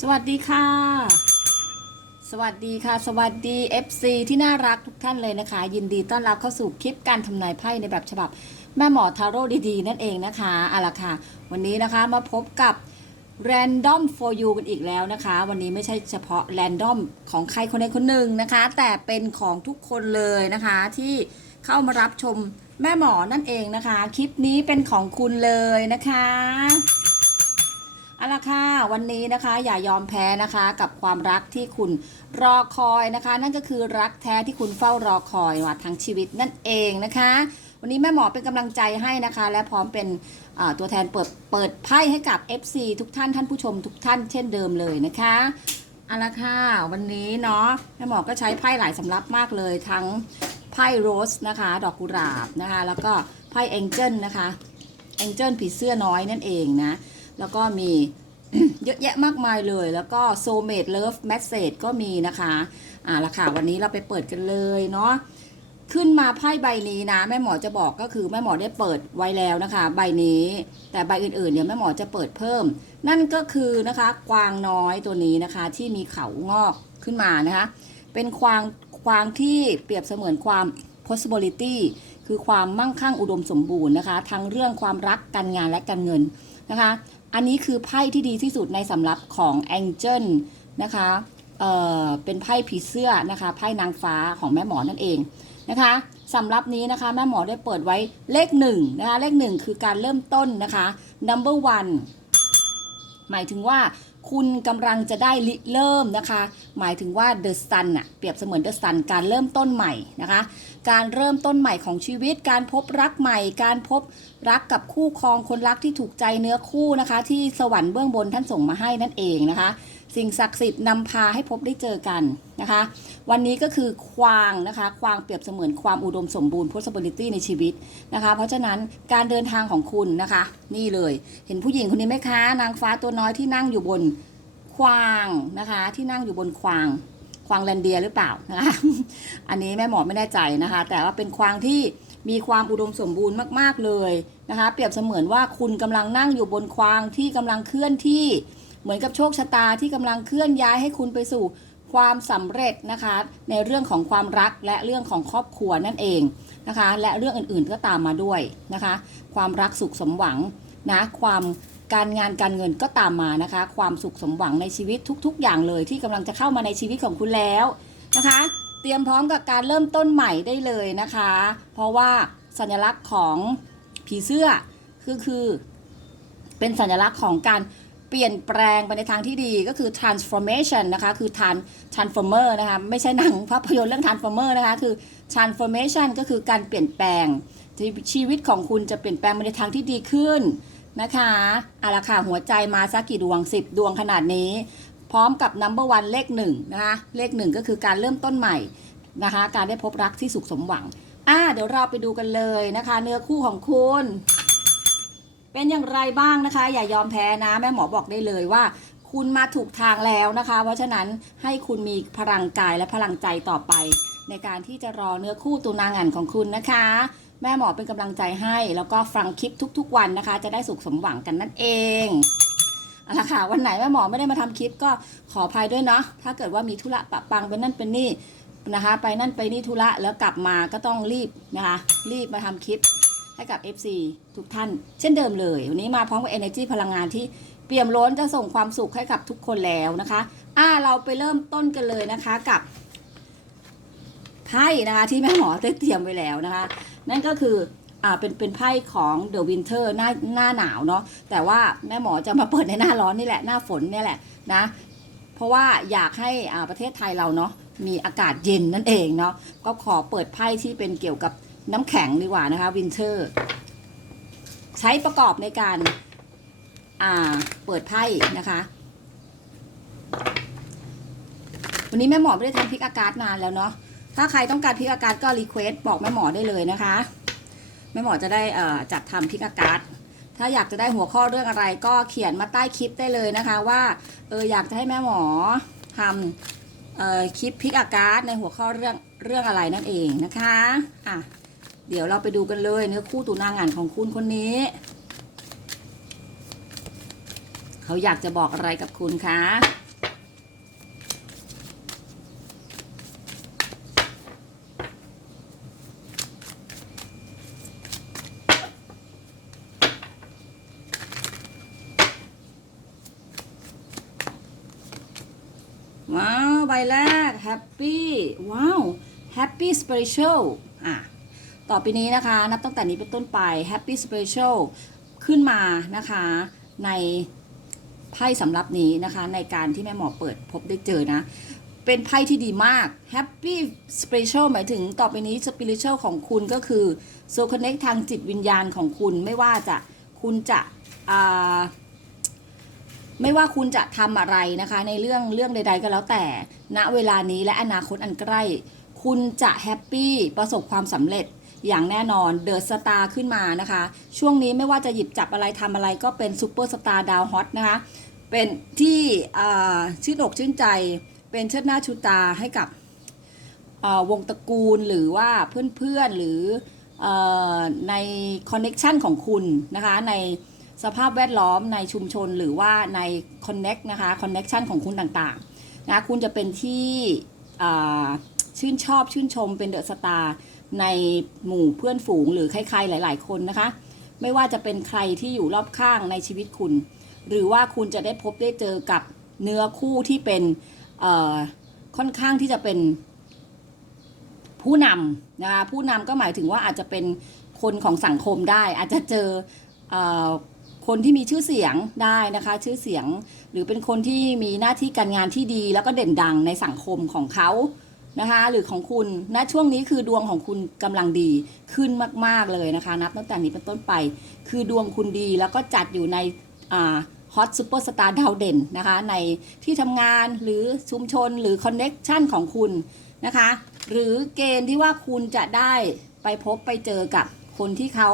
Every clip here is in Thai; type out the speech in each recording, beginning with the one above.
สวัสดีค่ะ สวัสดีค่ะ สวัสดี FC ที่น่ารักทุกท่านเลยนะคะ ยินดีต้อนรับเข้าสู่คลิปการทำนายไพ่ในแบบฉบับ แม่หมอทาโร่ดีๆ นั่นเองนะคะเอาล่ะค่ะ วันนี้นะคะมาพบกับ Random for you กันอีกแล้วนะคะ วันนี้ไม่ใช่เฉพาะ Random ของใครคนใดคนหนึ่งนะคะ แต่เป็นของทุกคนเลยนะคะ ที่เข้ามารับชมแม่หมอนั่นเองนะคะ คลิปนี้เป็นของคุณเลยนะคะ เอาละค่ะวันนี้นะคะอย่ายอมแพ้นะคะกับความรักที่คุณรอคอยนะคะ นั่นก็คือรักแท้ที่คุณเฝ้ารอคอยมาทั้งชีวิตนั่นเองนะคะ วันนี้แม่หมอเป็นกำลังใจให้นะคะ และพร้อมเป็นตัวแทนเปิดเปิดไพ่ให้กับ FC ทุกท่านท่านผู้ชมทุกท่านเช่นเดิมเลยนะคะเอาละค่ะวันนี้เนาะแม่หมอก็ใช้ไพ่หลายสำรับมากเลยทั้งไพ่โรสนะคะ ดอกกุหลาบนะคะ แล้วก็ไพ่แองเจิลนะคะแองเจิลผีเสื้อน้อยนั่นเองนะ แล้วก็มีเยอะแยะมากมายเลย แล้วก็ soulmate love message ก็มีนะคะอ่าละค่ะวันนี้เราไปเปิดกันเลยเนาะขึ้นมาไพ่ใบนี้นะแม่หมอจะบอกก็คือแม่หมอได้เปิดไว้แล้วนะคะ ใบนี้ แต่ใบอื่นๆเดี๋ยวแม่หมอจะเปิดเพิ่ม นั่นก็คือนะคะกวางน้อยตัวนี้นะคะ ที่มีเขางอกขึ้นมานะคะ เป็นควางควางที่เปรียบเสมือนความ possibility คือความมั่งคั่งอุดมสมบูรณ์นะคะ ทั้งเรื่องความรักการงานและการเงินนะคะ อันนี้คือไพ่ที่ดีที่สุดในสำรับของ Angel นะคะเอ่อเป็นไพ่ผีเสื้อนะคะไพ่นางฟ้าของแม่หมอนั่นเองนะคะสำรับนี้นะคะแม่หมอได้เปิดไว้เลขหนึ่งนะคะเลขหนึ่งคือการเริ่มต้นนะคะ number one หมายถึงว่าคุณกำลังจะได้ริเริ่มนะคะ หมายถึงว่า The Sun อะเปรียบเสมือน The Sun การเริ่มต้นใหม่นะคะ การเริ่มต้นใหม่ของชีวิต การพบรักใหม่ การพบรักกับคู่ครองคนรักที่ถูกใจเนื้อคู่นะคะ ที่สวรรค์เบื้องบนท่านส่งมาให้นั่นเองนะคะ สิ่งศักดิ์สิทธิ์นำพาให้พบได้เจอกันนะคะ วันนี้ก็คือควางนะคะ ควางเปรียบเสมือนความอุดมสมบูรณ์ possibility ในชีวิตนะคะ เพราะฉะนั้นการเดินทางของคุณนะคะ นี่เลย เห็นผู้หญิงคนนี้ไหมคะ นางฟ้าตัวน้อยที่นั่งอยู่บนควางนะคะ ที่นั่งอยู่บนควาง ควางแลนเดียหรือเปล่านะคะอันนี้แม่หมอไม่แน่ใจนะคะ แต่ว่าเป็นควางที่มีความอุดมสมบูรณ์มาก ๆ เลยนะคะ เปรียบเสมือนว่าคุณกำลังนั่งอยู่บนควางที่กำลังเคลื่อนที่ เหมือนกับโชคชะตาที่กำลังเคลื่อนย้ายให้คุณไปสู่ความสำเร็จนะคะ ในเรื่องของความรักและเรื่องของครอบครัวนั่นเองนะคะ และเรื่องอื่นๆก็ตามมาด้วยนะคะ ความรักสุขสมหวังนะความ การงานการเงินก็ตามมานะคะ ความสุขสมหวังในชีวิตทุก ๆ อย่างเลยที่กำลังจะเข้ามาในชีวิตของคุณแล้วนะคะ เตรียมพร้อมกับการเริ่มต้นใหม่ได้เลยนะคะ เพราะว่าสัญลักษณ์ของผีเสื้อคือคือเป็นสัญลักษณ์ของการเปลี่ยนแปลงไปในทางที่ดีก็คือ transformation นะคะ คือ trans transformer นะคะ ไม่ใช่หนังภาพยนตร์เรื่อง transformer นะคะ คือ transformation ก็คือการเปลี่ยนแปลงชีชีวิตของคุณจะเปลี่ยนแปลงไปในทางที่ดีขึ้น นะคะเอาละค่ะหัวใจมาสักกี่ดวง 10 ดวงขนาดนี้ พร้อมกับ number one เลขหนึ่งนะคะเลขหนึ่งก็คือการเริ่มต้นใหม่นะคะ การได้พบรักที่สุขสมหวังอ่าเดี๋ยวเราไปดูกันเลยนะคะ เนื้อคู่ของคุณเป็นอย่างไรบ้างนะคะ อย่ายอมแพ้นะแม่หมอบอกได้เลยว่า คุณมาถูกทางแล้วนะคะ เพราะฉะนั้นให้คุณมีพลังกายและพลังใจต่อไป ในการที่จะรอเนื้อคู่ตัวนางอันของคุณนะคะ แม่หมอเป็นกำลังใจให้ แล้วก็ฟังคลิปทุก ๆ วันนะคะ จะได้สุขสมหวังกันนั่นเองเอาละค่ะวันไหนแม่หมอไม่ได้มาทำคลิปก็ขออภัยด้วยเนาะถ้าเกิดว่ามีธุระปะปังเป็นนั่นเป็นนี่นะคะ ไปนั่นไปนี่ธุระแล้วกลับมาก็ต้องรีบนะคะ รีบมาทำคลิปให้กับ FC ทุกท่าน เช่นเดิมเลย วันนี้มาพร้อมกับ Energy พลังงานที่เปี่ยมล้นจะส่งความสุขให้กับทุกคนแล้วนะคะอ่าเราไปเริ่มต้นกันเลยนะคะกับไพ่นะคะที่แม่หมอได้เตรียมไว้แล้วนะคะ นั่นก็คืออ่าเป็นเป็นไพ่ของ The Winter หน้าหน้าหนาวเนาะแต่ว่าแม่หมอจะมาเปิดในหน้าร้อนนี่แหละหน้าฝนเนี่ยแหละนะเพราะว่าอยากให้อ่าประเทศไทยเราเนาะมีอากาศเย็นนั่นเองเนาะก็ขอเปิดไพ่ที่เป็นเกี่ยวกับน้ำแข็งดีกว่านะคะวินเทอร์ใช้ประกอบในการอ่าเปิดไพ่นะคะ วันนี้แม่หมอไม่ได้ทำพิกอากาศนานแล้วเนาะ ถ้าใครต้องการพิกอากาศก็รีเควสบอกแม่หมอได้เลยนะคะแม่หมอจะได้จัดทำพิกอากาศถ้าอยากจะได้หัวข้อเรื่องอะไรก็เขียนมาใต้คลิปได้เลยนะคะ ว่าเอออยากจะให้แม่หมอทำออคลิปพิกอากาศในหัวข้อเรื่องเรื่องอะไรนั่นเองนะคะอะเดี๋ยวเราไปดูกันเลยเนื้อคู่ตัวนางงานของคุณคนนี้ เขาอยากจะบอกอะไรกับคุณคะ ใบ แรก Happy ว้าว Happy Special อะต่อไปนี้นะคะ นับตั้งแต่นี้เป็นต้นไป Happy Special ขึ้นมานะคะ ในไพ่สำรับนี้นะคะ ในการที่แม่หมอเปิดพบได้เจอนะ เป็นไพ่ที่ดีมาก Happy Special หมายถึงต่อไปนี้ Spiritual ของคุณก็คือ So Connect ทางจิตวิญญาณของคุณไม่ว่าจะคุณจะอ่า ไม่ว่าคุณจะทำอะไรนะคะ ในเรื่องเรื่องใด ๆ ก็แล้วแต่ ณเวลานี้และอนาคตอันใกล้ คุณจะแฮปปี้ประสบความสำเร็จอย่างแน่นอนเดอะสตาร์ขึ้นมานะคะ ช่วงนี้ไม่ว่าจะหยิบจับอะไรทำอะไรก็เป็นซูเปอร์สตาร์ดาวฮอตนะคะ เป็นที่ชื่นอกชื่นใจ เป็นเชิดหน้าชูตาให้กับวงตระกูลหรือว่าเพื่อนๆหรือเออในคอนเน็ชันของคุณนะคะใน สภาพแวดล้อมในชุมชนหรือว่าใน Connect นะคะ Connection ของคุณต่างๆนะคุณจะเป็นที่ชื่นชอบชื่นชมเป็นเดอะสตาร์ในหมู่เพื่อนฝูงหรือใครๆหลาย ๆ คนนะคะ ไม่ว่าจะเป็นใครที่อยู่รอบข้างในชีวิตคุณ หรือว่าคุณจะได้พบได้เจอกับเนื้อคู่ที่เป็นค่อนข้างที่จะเป็นผู้นำนะคะผู้นำก็หมายถึงว่าอาจจะเป็นคนของสังคมได้ อาจจะเจอเอ่อ คนที่มีชื่อเสียงได้นะคะ ชื่อเสียงหรือเป็นคนที่มีหน้าที่การงานที่ดี แล้วก็เด่นดังในสังคมของเขานะคะ หรือของคุณณช่วงนี้คือดวงของคุณกำลังดีขึ้นมาก ๆเลยนะคะ นับตั้งแต่นี้เป็นต้นไป คือดวงคุณดีแล้วก็จัดอยู่ในฮอตซูเปอร์สตาร์ดาวเด่นนะคะ ในที่ทำงานหรือชุมชนหรือคอนเน็กชันของคุณนะคะ หรือเกณฑ์ที่ว่าคุณจะได้ไปพบไปเจอกับคนที่เขา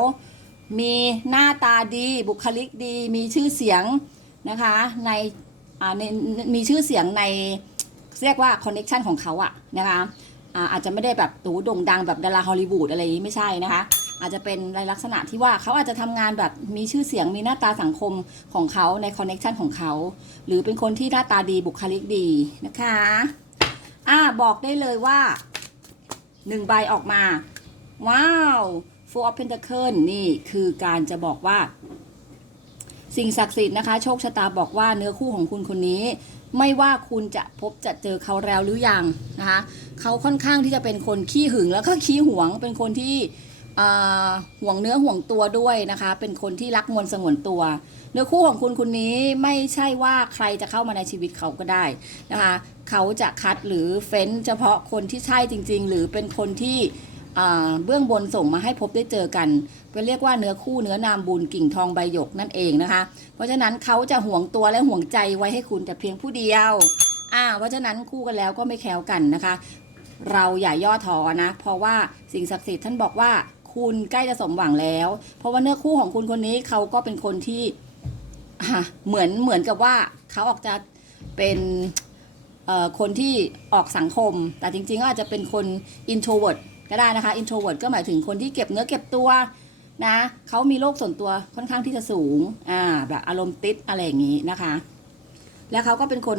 มีหน้าตาดีบุคลิกดี มีชื่อเสียงนะคะในในมีชื่อเสียงในเรียกว่าคอนเน็กชันของเขาอะนะคะอาจจะไม่ได้แบบตูโด่งดังแบบดาราฮอลลีวูดอะไรอย่างนี้ไม่ใช่นะคะ อาจจะเป็นในลักษณะที่ว่าเขาอาจจะทำงานแบบมีชื่อเสียงมีหน้าตาสังคมของเขาในคอนเน็ชันของเขา หรือเป็นคนที่หน้าตาดีบุคลิกดีนะคะอ่าบอกได้เลยว่าหนึ่งใบออกมา ว้าว Four of Pentacles นี่คือการจะบอกว่า สิ่งศักดิ์สิทธิ์นะคะ โชคชะตาบอกว่าเนื้อคู่ของคุณคนนี้ ไม่ว่าคุณจะพบจะเจอเขาแล้วหรือยังนะคะเขาค่อนข้างที่จะเป็นคนขี้หึงแล้วก็ขี้หวงเป็นคนที่ห่วงเนื้อห่วงตัวด้วยนะคะ เป็นคนที่รักมวลสงวนตัว เนื้อคู่ของคุณคนนี้ไม่ใช่ว่าใครจะเข้ามาในชีวิตเขาก็ได้นะคะ เขาจะคัดหรือเฟ้นเฉพาะคนที่ใช่จริง ๆ หรือเป็นคนที่ เบื้องบนส่งมาให้พบได้เจอกันเป็นเรียกว่าเนื้อคู่เนื้อนามบุญกิ่งทองใบหยกนั่นเองนะคะ เพราะฉะนั้นเขาจะห่วงตัวและห่วงใจไว้ให้คุณแต่เพียงผู้เดียวอ่าเพราะฉะนั้นคู่กันแล้วก็ไม่แคล้วกันนะคะ เราอย่าย่อท้อนะ เพราะว่าสิ่งศักดิ์สิทธิ์ท่านบอกว่าคุณใกล้จะสมหวังแล้ว เพราะว่าเนื้อคู่ของคุณคนนี้เขาก็เป็นคนที่เหมือนเหมือนกับว่าเขาออกจะเป็นคนที่ออกสังคม แต่จริงๆก็อาจจะเป็นคน introvert ก็ได้นะคะ introvert ก็หมายถึงคนที่เก็บเนื้อเก็บตัวนะเขามีโลกส่วนตัวค่อนข้างที่จะสูงอ่าแบบอารมณ์ติดอะไรอย่างนี้นะคะ แล้วเขาก็เป็นคน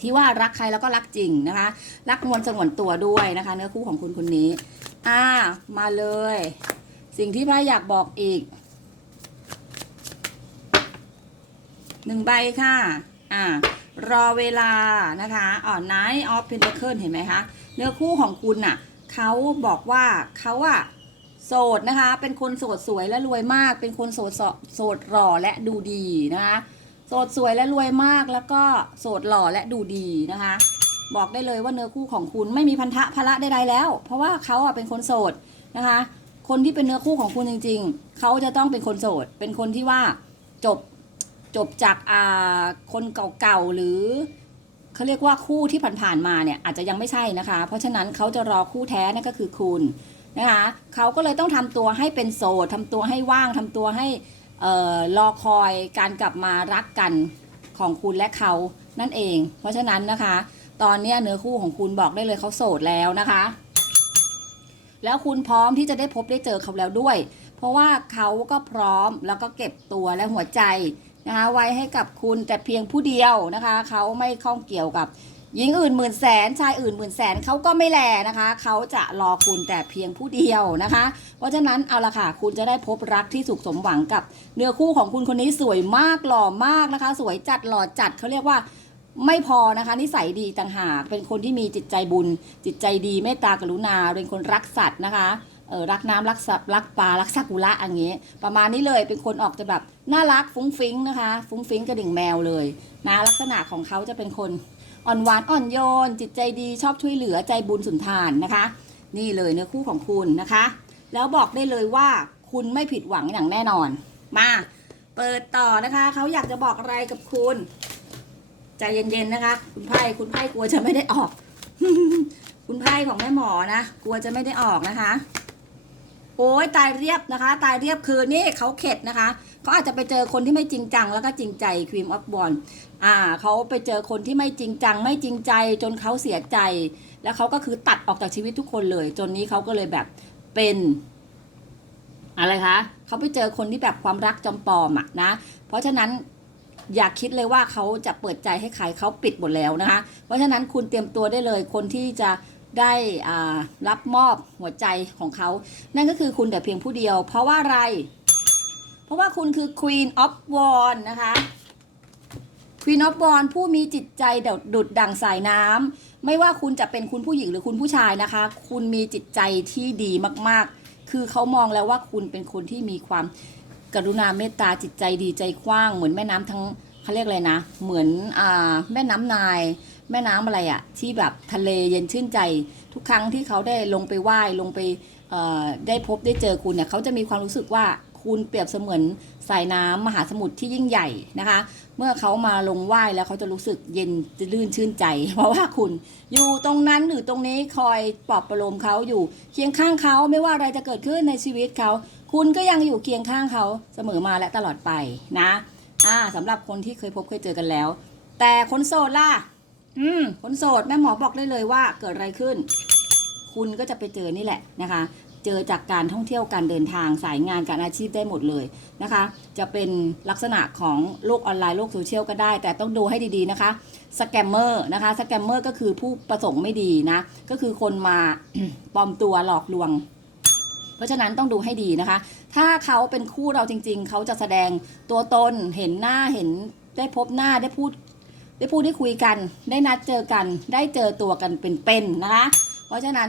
ที่ว่ารักใครแล้วก็รักจริงนะคะ รักมวลสงวนตัวด้วยนะคะ เนื้อคู่ของคุณคนนี้ อ่า มาเลย สิ่งที่พระอยากบอกอีกหนึ่งใบค่ะ อ่า รอเวลานะคะอ๋อ Nine of Pentacles เห็นไหมคะ เนื้อคู่ของคุณน่ะ เขาบอกว่าเขาอะโสดนะคะ เป็นคนโสดสวยและรวยมาก เป็นคนโสดโสดหล่อและดูดีนะคะ โสดสวยและรวยมาก แล้วก็โสดหล่อและดูดีนะคะ บอกได้เลยว่าเนื้อคู่ของคุณไม่มีพันธะภาระใดๆแล้ว เพราะว่าเขาอะเป็นคนโสดนะคะ คนที่เป็นเนื้อคู่ของคุณจริง ๆ เขาจะต้องเป็นคนโสด เป็นคนที่ว่าจบจบจากอ่าคนเก่าๆหรือ เขาเรียกว่าคู่ที่ผ่านๆมาเนี่ยอาจจะยังไม่ใช่นะคะ เพราะฉะนั้นเขาจะรอคู่แท้นั่นก็คือคุณนะคะเขาก็เลยต้องทำตัวให้เป็นโสดทำตัวให้ว่างทำตัวให้เอ่อรอคอยการกลับมารักกันของคุณและเขานั่นเอง เพราะฉะนั้นนะคะ ตอนเนี้ยเนื้อคู่ของคุณบอกได้เลยเขาโสดแล้วนะคะ แล้วคุณพร้อมที่จะได้พบได้เจอเขาแล้วด้วย เพราะว่าเขาก็พร้อมแล้วก็เก็บตัวและหัวใจ นะคะไว้ให้กับคุณแต่เพียงผู้เดียวนะคะเขาไม่ข้องเกี่ยวกับหญิงอื่นหมื่นแสนชายอื่นหมื่นแสนเขาก็ไม่แลนะคะเขาจะรอคุณแต่เพียงผู้เดียวนะคะ เพราะฉะนั้นเอาละค่ะคุณจะได้พบรักที่สุขสมหวังกับ เนื้อคู่ของคุณคนนี้สวยมากหล่อมากนะคะ สวยจัดหล่อจัดเขาเรียกว่าไม่พอนะคะนิสัยดีต่างหากเป็นคนที่มีจิตใจบุญ จิตใจดีเมตตากรุณาเป็นคนรักสัตว์นะคะเออรักน้ำรักสัตว์รักปลารักซากุระอย่างเงี้ยประมาณนี้เลยเป็นคนออกจะแบบ น่ารักฟุ้งฟิ้งนะคะ ฟุ้งฟิ้งกระดิ่งแมวเลยนะลักษณะของเขาจะเป็นคนอ่อนหวานอ่อนโยน จิตใจดีชอบช่วยเหลือใจบุญสุนทานนะคะ นี่เลยเนื้อคู่ของคุณนะคะ แล้วบอกได้เลยว่าคุณไม่ผิดหวังอย่างแน่นอน มาเปิดต่อนะคะ เขาอยากจะบอกอะไรกับคุณ ใจเย็นๆนะคะ คุณไพ่คุณไพ่กลัวจะไม่ได้ออก คุณไพ่ของแม่หมอนะกลัวจะไม่ได้ออกนะคะ โอ้ยตายเรียบนะคะ ตายเรียบคือนี่เขาเข็ดนะคะ เขาอาจจะไปเจอคนที่ไม่จริงจังแล้วก็จริงใจควีมออฟบอลอ่าเขาไปเจอคนที่ไม่จริงจัง ไม่จริงใจจนเขาเสียใจ แล้วเขาก็คือตัดออกจากชีวิตทุกคนเลย จนนี้เขาก็เลยแบบเป็น อะไรคะเขาไปเจอคนที่แบบความรักจอมปลอมอะนะ เพราะฉะนั้นอย่าคิดเลยว่าเขาจะเปิดใจให้ใครเขาปิดหมดแล้วนะคะ เพราะฉะนั้นคุณเตรียมตัวได้เลยคนที่จะได้อ่ารับมอบหัวใจของเขา นั่นก็คือคุณแต่เพียงผู้เดียว เพราะว่าอะไร เพราะว่าคุณคือ Queen of w a n d นะคะ Queen of w a n d ผู้มีจิตใจเดดดุดดั่งสายน้ำไม่ว่าคุณจะเป็นคุณผู้หญิงหรือคุณผู้ชายนะคะ คุณมีจิตใจที่ดีมากๆ คือเขามองแล้วว่าคุณเป็นคนที่มีความกรุณาเมตตาจิตใจดีใจกว้าง เหมือนแม่น้ำทั้งเขาเรียกอะไรนะ เหมือนอ่าแม่น้ำนาย แม่น้ำอะไรอะที่แบบทะเลเย็นชื่นใจ ทุกครั้งที่เขาได้ลงไปไหว้ลงไปได้พบได้เจอคุณเนี่ยเขาจะมีความรู้สึกว่า คุณเปรียบเสมือนสายน้ำมหาสมุทรที่ยิ่งใหญ่นะคะ เมื่อเขามาลงไหว้แล้วเขาจะรู้สึกเย็นจะลื่นชื่นใจ เพราะว่าคุณอยู่ตรงนั้นหรือตรงนี้คอยปลอบประโลมเขาอยู่เคียงข้างเขาไม่ว่าอะไรจะเกิดขึ้นในชีวิตเขา คุณก็ยังอยู่เคียงข้างเขาเสมอมาและตลอดไปนะอ่าสำหรับคนที่เคยพบเคยเจอกันแล้ว แต่คนโสดล่ะ อืมคนโสดแม่หมอบอกได้เลยว่าเกิดอะไรขึ้น คุณก็จะไปเจอนี่แหละนะคะ เจอจากการท่องเที่ยวการเดินทางสายงานการอาชีพได้หมดเลยนะคะ จะเป็นลักษณะของโลกออนไลน์โลกโซเชียลก็ได้ แต่ต้องดูให้ดีๆนะคะสแกมเมอร์นะคะสแกมเมอร์ก็คือผู้ประสงค์ไม่ดีนะ ก็คือคนมาปลอมตัวหลอกลวง เพราะฉะนั้นต้องดูให้ดีนะคะ ถ้าเขาเป็นคู่เราจริง ๆ เขาจะแสดงตัวตนเห็นหน้าเห็นได้พบหน้าได้พูด ได้พูดได้คุยกัน ได้นัดเจอกัน ได้เจอตัวกันเป็นๆนะคะ เพราะฉะนั้น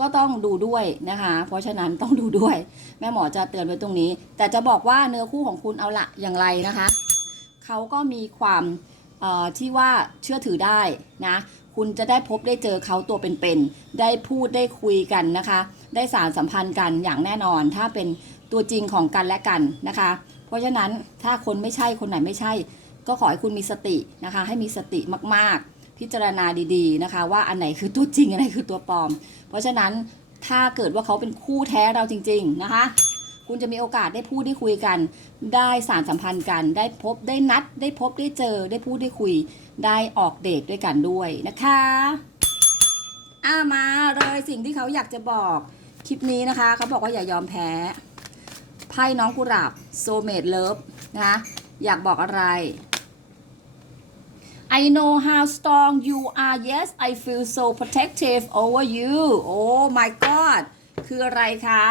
ก็ต้องดูด้วยนะคะ เพราะฉะนั้นต้องดูด้วย แม่หมอจะเตือนไว้ตรงนี้ แต่จะบอกว่าเนื้อคู่ของคุณเอาละอย่างไรนะคะเขาก็มีความที่ว่าเชื่อถือได้นะ คุณจะได้พบได้เจอเขาตัวเป็นๆ ได้พูดได้คุยกันนะคะ ได้สารสัมพันธ์กันอย่างแน่นอน ถ้าเป็นตัวจริงของกันและกันนะคะ เพราะฉะนั้นถ้าคนไม่ใช่คนไหนไม่ใช่ ก็ขอให้คุณมีสตินะคะ ให้มีสติมากๆ พิจารณาดีๆนะคะ ว่าอันไหนคือตัวจริง อันไหนคือตัวปลอม เพราะฉะนั้นถ้าเกิดว่าเขาเป็นคู่แท้เราจริง ๆนะคะ คุณจะมีโอกาสได้พูดได้คุยกัน ได้สารสัมพันธ์กัน ได้พบได้นัด ได้พบได้เจอ ได้พูดได้คุย ได้ออกเดทด้วยกันด้วยนะคะอ่ามาเลยสิ่งที่เขาอยากจะบอกคลิปนี้นะคะเขาบอกว่าอย่ายอมแพ้ไพ่น้องกุหลาบโซเมดเลิฟนะคะอยากบอกอะไร I know how strong you are yes I feel so protective over you oh my god คืออะไรคะ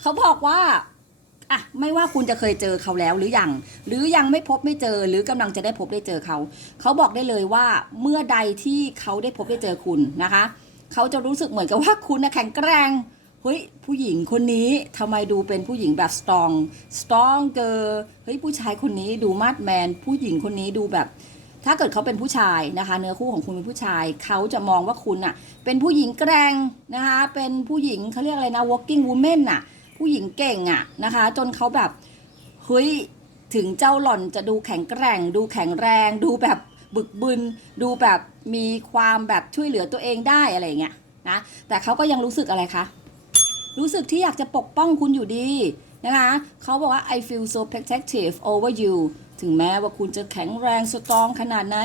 เขาบอกว่าอะไม่ว่าคุณจะเคยเจอเขาแล้วหรือยัง หรือยังไม่พบไม่เจอ หรือกำลังจะได้พบได้เจอเขา เขาบอกได้เลยว่าเมื่อใดที่เขาได้พบได้เจอคุณนะคะ เขาจะรู้สึกเหมือนกับว่าคุณนะแข็งแกร่งเฮ้ยผู้หญิงคนนี้ทำไมดูเป็นผู้หญิงแบบ strong stronger เฮ้ยผู้ชายคนนี้ดูมาดแมน ผู้หญิงคนนี้ดูแบบ ถ้าเกิดเขาเป็นผู้ชายนะคะ เนื้อคู่ของคุณเป็นผู้ชาย เขาจะมองว่าคุณอะเป็นผู้หญิงแกร่งนะคะ เป็นผู้หญิงเขาเรียกอะไรนะ working woman น่ะผู้หญิงเก่งอะนะคะ จนเขาแบบเฮ้ยถึงเจ้าหล่อนจะดูแข็งแกร่ง ดูแข็งแรง ดูแบบบึกบึน ดูแบบมีความแบบช่วยเหลือตัวเองได้อะไรเงี้ยนะแต่เขาก็ยังรู้สึกอะไรคะรู้สึกที่อยากจะปกป้องคุณอยู่ดีนะคะเขาบอกว่า I feel so protective over you ถึงแม้ว่าคุณจะแข็งแรงสตรองขนาดไหน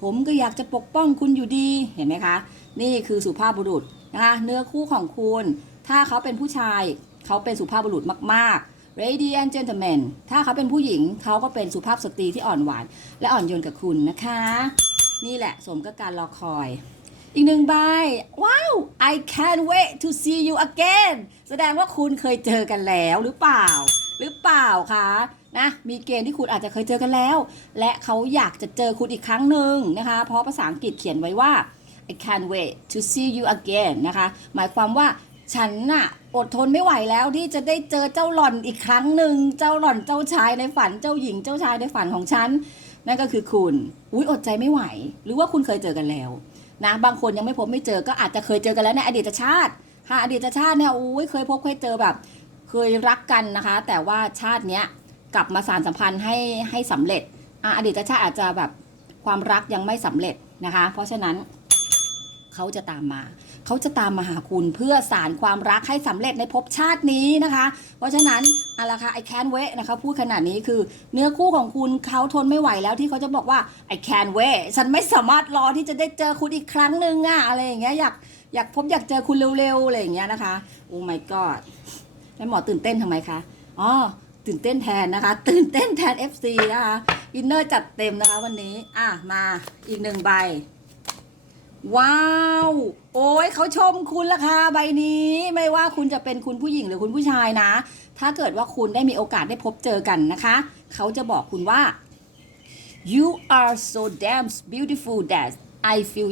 ผมก็อยากจะปกป้องคุณอยู่ดีเห็นไหมคะ นี่คือสุภาพบุรุษนะคะเนื้อคู่ของคุณ ถ้าเขาเป็นผู้ชายเขาเป็นสุภาพบุรุษมากๆ radiant gentleman ถ้าเขาเป็นผู้หญิงเขาก็เป็นสุภาพสตรีที่อ่อนหวาน และอ่อนโยนกับคุณนะคะ นี่แหละสมกับการรอคอยอีกหนึ่งใบ ว้าว I can't wait to see you again แสดงว่าคุณเคยเจอกันแล้วหรือเปล่าหหรือเปล่าคะ นะมีเกณฑ์ที่คุณอาจจะเคยเจอกันแล้ว และเขาอยากจะเจอคุณอีกครั้งหนึ่งนะคะ เพราะภาษาอังกฤษเขียนไว้ว่า I can't wait to see you again นะคะ หมายความว่าฉันน่ะอดทนไม่ไหวแล้วที่จะได้เจอเจ้าหล่อนอีกครั้งหนึ่ง เจ้าหล่อนเจ้าชายในฝันเจ้าหญิงเจ้าชายในฝันของฉัน นั่นก็คือคุณ อุ้ยอดใจไม่ไหว หรือว่าคุณเคยเจอกันแล้วนะบางคนยังไม่พบไม่เจอก็อาจจะเคยเจอกันแล้วในอดีตชาติค่ะอดีตชาติเนี่ยอุ้ยเคยพบเคยเจอแบบ เคยรักกันนะคะ แต่ว่าชาติเนี้ย กลับมาสานสัมพันธ์ให้ให้สำเร็จออดีตชาติอาจจะแบบความรักยังไม่สำเร็จนะคะ เพราะฉะนั้นเขาจะตามมา เขาจะตามมาหาคุณเพื่อสารความรักให้สำเร็จในภพชาตินี้นะคะ เพราะฉะนั้นเอาละค่ะไอแคนเวนะคะพูดขนาดนี้คือเนื้อคู่ของคุณเขาทนไม่ไหวแล้วที่เขาจะบอกว่าไอแคนเวฉันไม่สามารถรอที่จะได้เจอคุณอีกครั้งหนึ่งอะอะไรอย่างเงี้ยอยากอยากพบอยากเจอคุณเร็วๆอะไรอย่างเงี้ยนะคะ โอ้ my god แล้วหมอตื่นเต้นทำไมคะ อ๋อ ตื่นเต้นแทนนะคะ ตื่นเต้นแทน FC นะคะอินเนอร์จัดเต็มนะคะวันนี้ อะ มาอีกหนึ่งใบ ว้าว โอ้ยเขาชมคุณราคาใบนี้ ไม่ว่าคุณจะเป็นคุณผู้หญิงหรือคุณผู้ชายนะ ถ้าเกิดว่าคุณได้มีโอกาสได้พบเจอกันนะคะ เขาจะบอกคุณว่า you are so damn beautiful that I feel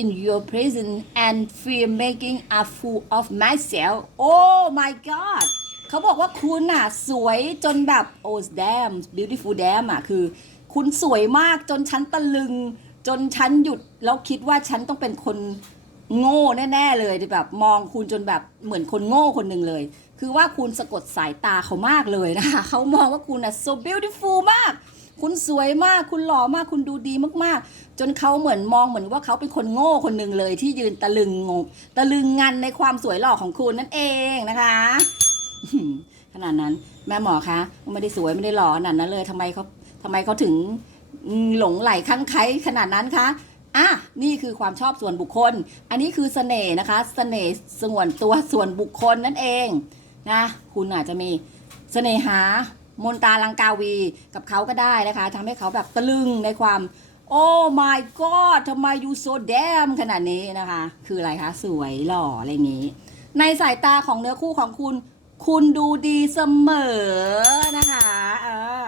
in your presence and feel making a fool of myself oh my god เขาบอกว่าคุณน่ะสวยจนแบบ oh damn beautiful damn อะคือ คุณสวยมากจนฉันตะลึง จนฉันหยุดแล้วคิดว่าฉันต้องเป็นคนโง่แน่ๆเลยแบบมองคุณจนแบบเหมือนคนโง่คนหนึ่งเลย คือว่าคุณสะกดสายตาเขามากเลยนะคะเขามองว่าคุณน่ะ so beautiful มาก คุณสวยมากคุณหล่อมากคุณดูดีมากๆ จนเขาเหมือนมองเหมือนว่าเขาเป็นคนโง่คนหนึ่งเลย ที่ยืนตะลึงงงตะลึงงันในความสวยหล่อของคุณนั่นเองนะคะ ขนาดนั้น แม่หมอคะไม่ได้สวยไม่ได้หล่อขนาดนั้นเลยทำไมเขาทำไมเขาถึงหลงไหลข้างใครขนาดนั้นคะอะนี่คือความชอบส่วนบุคคล อันนี้คือเสน่ห์นะคะเสน่ห์ส่วนตัวส่วนบุคคลนั่นเองนะคุณอาจจะมีเสน่หามนตาลังกาวีกับเขาก็ได้นะคะทำให้เขาแบบตะลึงในความ โอ้ my god ทำไม you so damn ขนาดนี้นะคะ คืออะไรคะ สวยหล่ออะไรอย่างนี้ ในสายตาของเนื้อคู่ของคุณ คุณดูดีเสมอนะคะเออ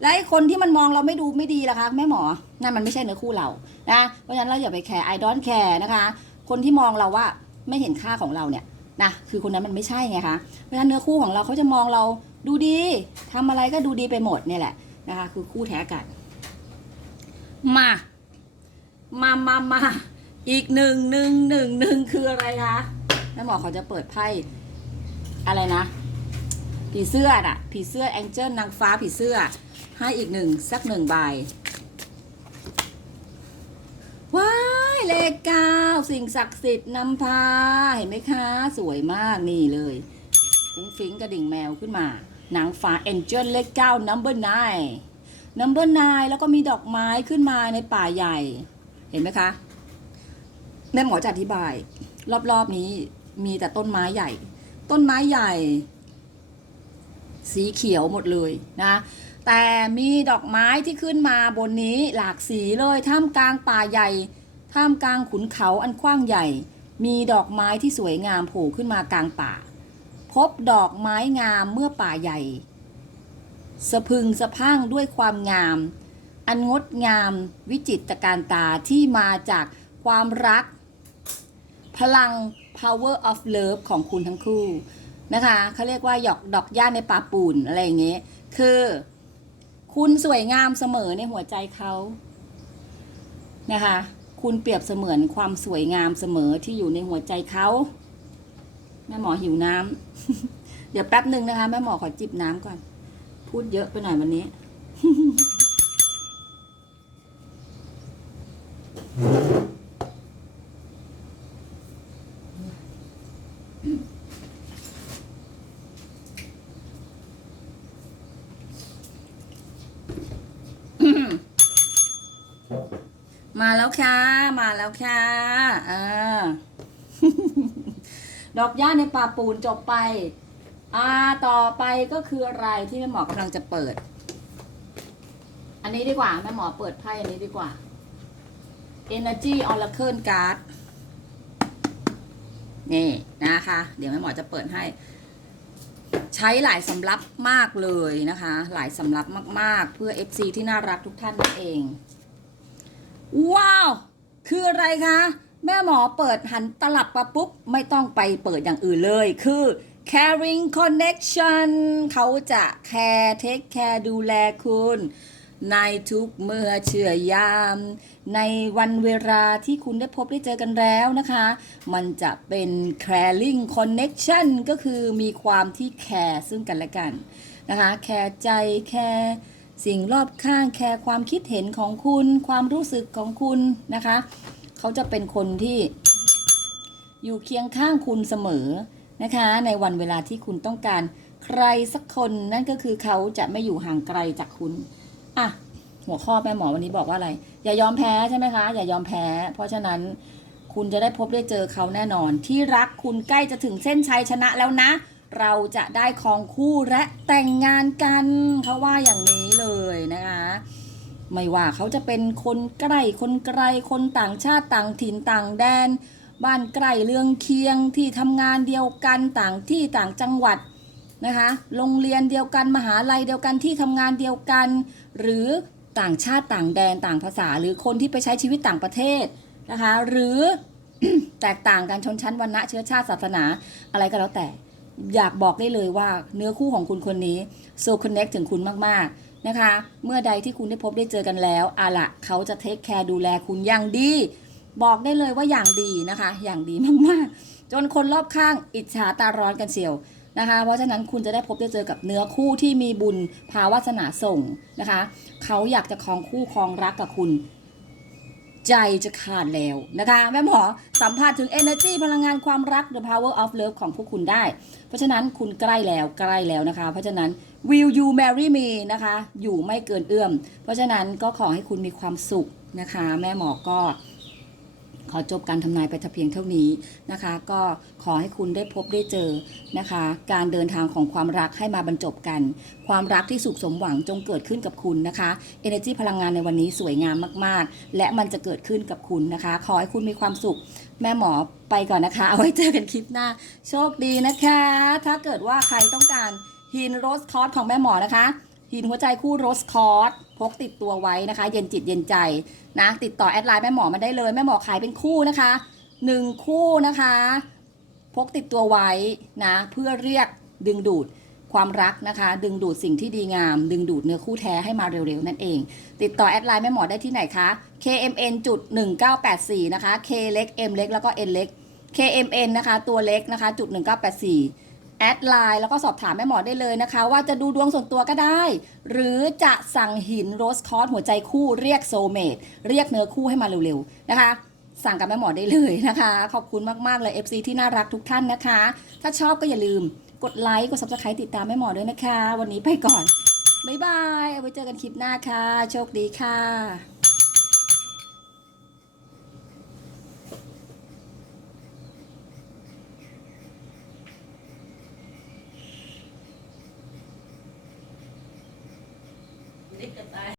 และไอ้คนที่มันมองเราไม่ดูไม่ดีล่ะคะแม่หมอ นั่นมันไม่ใช่เนื้อคู่เรา นะ เพราะฉะนั้นเราอย่าไปแคร์ I don't care นะคะ คนที่มองเราว่าไม่เห็นค่าของเราเนี่ยนะคือคนนั้นมันไม่ใช่ไงคะ เพราะฉะนั้นเนื้อคู่ของเราเขาจะมองเราดูดีทำอะไรก็ดูดีไปหมดเนี่ยแหละนะคะ คือคู่แท้กัน มา มามามาอีกหนึ่งหนึ่งหนึ่งหนึ่งคืออะไรคะแม่หมอเขาจะเปิดไพ่ อะไรนะ ผีเสื้อน่ะ ผีเสื้อแองเจิลนางฟ้าผีเสื้อ ให้อีกหนึ่งสักหนึ่งใบ ว้ายเลขเก้าสิ่งศักดิ์สิทธิ์นำพา เห็นไหมคะ สวยมากนี่เลยฟุ้งฟิ้งกระดิ่งแมวขึ้นมา นางฟ้าแองเจิลเลขเก้า number nine number nine แล้วก็มีดอกไม้ขึ้นมาในป่าใหญ่ เห็นไหมคะแม่หมอจะอธิบาย รอบๆนี้มีแต่ต้นไม้ใหญ่ ต้นไม้ใหญ่ สีเขียวหมดเลยนะ แต่มีดอกไม้ที่ขึ้นมาบนนี้หลากสีเลยท่ามกลางป่าใหญ่ท่ามกลางขุนเขาอันกว้างใหญ่ มีดอกไม้ที่สวยงามโผล่ขึ้นมากลางป่า พบดอกไม้งามเมื่อป่าใหญ่ สะพึงสะพั่งด้วยความงาม อันงดงามวิจิตรการตาที่มาจากความรัก พลัง power of love ของคุณทั้งคู่นะคะเขาเรียกว่าหยอกดอกย่าในป่าปูนอะไรอย่างเงี้ยคือ คุณสวยงามเสมอในหัวใจเขานะคะ คุณเปรียบเสมือนความสวยงามเสมอที่อยู่ในหัวใจเขาแม่หมอหิวน้ำเดี๋ยวแป๊บหนึ่งนะคะ แม่หมอขอจิบน้ำก่อน พูดเยอะไปหน่อยวันนี้ ค่ะ มาแล้วค่ะเออดอกหญ้าในป่าปูนจบไป อ่า ต่อไปก็คืออะไรที่แม่หมอกำลังจะเปิด อันนี้ดีกว่าแม่หมอเปิดไพ่อันนี้ดีกว่า Energy Oracle Card นี่นะคะ เดี๋ยวแม่หมอจะเปิดให้ ใช้หลายสำรับมากเลยนะคะ หลายสำรับมากๆ เพื่อ FC ที่น่ารักทุกท่านนั่นเอง ว้าว คืออะไรคะ แม่หมอเปิดหันตลับมาปุ๊บ ไม่ต้องไปเปิดอย่างอื่นเลย คือ caring connection เขาจะแคร์เทคแคร์ดูแลคุณ ในทุกเมื่อเชื่อยาม ในวันเวลาที่คุณได้พบได้เจอกันแล้วนะคะ มันจะเป็น caring connection ก็คือมีความที่แคร์ซึ่งกันและกันนะคะ แคร์ใจ แคร์ สิ่งรอบข้างแคร์ความคิดเห็นของคุณ ความรู้สึกของคุณนะคะ เขาจะเป็นคนที่อยู่เคียงข้างคุณเสมอนะคะ ในวันเวลาที่คุณต้องการ ใครสักคนนั่นก็คือเขาจะไม่อยู่ห่างไกลจากคุณอะหัวข้อแม่หมอวันนี้บอกว่าอะไร อย่ายอมแพ้ใช่ไหมคะ อย่ายอมแพ้ เพราะฉะนั้นคุณจะได้พบได้เจอเขาแน่นอน ที่รักคุณใกล้จะถึงเส้นชัยชนะแล้วนะ เราจะได้ครองคู่และแต่งงานกันเขาว่าอย่างนี้เลยนะคะ ไม่ว่าเขาจะเป็นคนใกล้คนไกลคนต่างชาติต่างถิ่นต่างแดน บ้านใกล้เรืองเคียงที่ทำงานเดียวกันต่างที่ต่างจังหวัดนะคะโรงเรียนเดียวกันมหาลัยเดียวกันที่ทำงานเดียวกัน หรือต่างชาติต่างแดนต่างภาษา หรือคนที่ไปใช้ชีวิตต่างประเทศนะคะ หรือแตกต่างกันชนชั้นวรรณะเชื้อชาติศาสนาอะไรก็แล้วแต่ อยากบอกได้เลยว่าเนื้อคู่ของคุณคนนี้ so connect ถึงคุณมากๆนะคะ เมื่อใดที่คุณได้พบได้เจอกันแล้วอะละเขาจะเทคแคร์ดูแลคุณอย่างดี บอกได้เลยว่าอย่างดีนะคะ อย่างดีมากๆ จนคนรอบข้างอิจฉาตาร้อนกันเสียวนะคะ เพราะฉะนั้นคุณจะได้พบได้เจอกับเนื้อคู่ที่มีบุญภาวาสนาส่งนะคะ เขาอยากจะครองคู่ครองรักกับคุณ ใจจะขาดแล้วนะคะ แม่หมอสัมผัสถึง energy พลังงานความรัก the power of love ของพวกคุณได้ เพราะฉะนั้นคุณใกล้แล้วใกล้แล้วนะคะ เพราะฉะนั้น will you marry me นะคะ อยู่ไม่เกินเอื้อม เพราะฉะนั้นก็ขอให้คุณมีความสุขนะคะ แม่หมอก็ ขอจบการทำนายไปเพียงเท่านี้นะคะ ก็ขอให้คุณได้พบได้เจอนะคะ การเดินทางของความรักให้มาบรรจบกัน ความรักที่สุขสมหวังจงเกิดขึ้นกับคุณนะคะ Energy พลังงานในวันนี้สวยงามมากๆ และมันจะเกิดขึ้นกับคุณนะคะ ขอให้คุณมีความสุข แม่หมอไปก่อนนะคะ เอาไว้เจอกันคลิปหน้า โชคดีนะคะ ถ้าเกิดว่าใครต้องการฮินโรสคอร์สของแม่หมอนะคะหินหัวใจคู่โรสคอร์ส กติดตัวไว้นะคะ เย็นจิตเย็นใจนะ ติดต่อแอดไลน์แม่หมอมาได้เลย แม่หมอขายเป็นคู่นะคะหนึ่งคู่นะคะ พกติดตัวไว้นะ เพื่อเรียกดึงดูดความรักนะคะ ดึงดูดสิ่งที่ดีงาม ดึงดูดเนื้อคู่แท้ให้มาเร็วๆ นั่นเอง ติดต่อแอดไลน์แม่หมอได้ที่ไหนคะ KMN จุด1984 นะคะ K เล็ก M เล็กแล้วก็ N เล็ก KMN นะคะ ตัวเล็กนะคะจุด1984 แอดไลน์แล้วก็สอบถามแม่หมอได้เลยนะคะ ว่าจะดูดวงส่วนตัวก็ได้ หรือจะสั่งหินโรสคอร์สหัวใจคู่เรียกโซเมดเรียกเนื้อคู่ให้มาเร็วๆนะคะ สั่งกับแม่หมอได้เลยนะคะ ขอบคุณมากๆเลย FC ที่น่ารักทุกท่านนะคะ ถ้าชอบก็อย่าลืมกดไลค์กด subscribe ติดตามแม่หมอด้วยนะคะ วันนี้ไปก่อนบ๊ายบายเอาไว้เจอกันคลิปหน้าค่ะ โชคดีค่ะ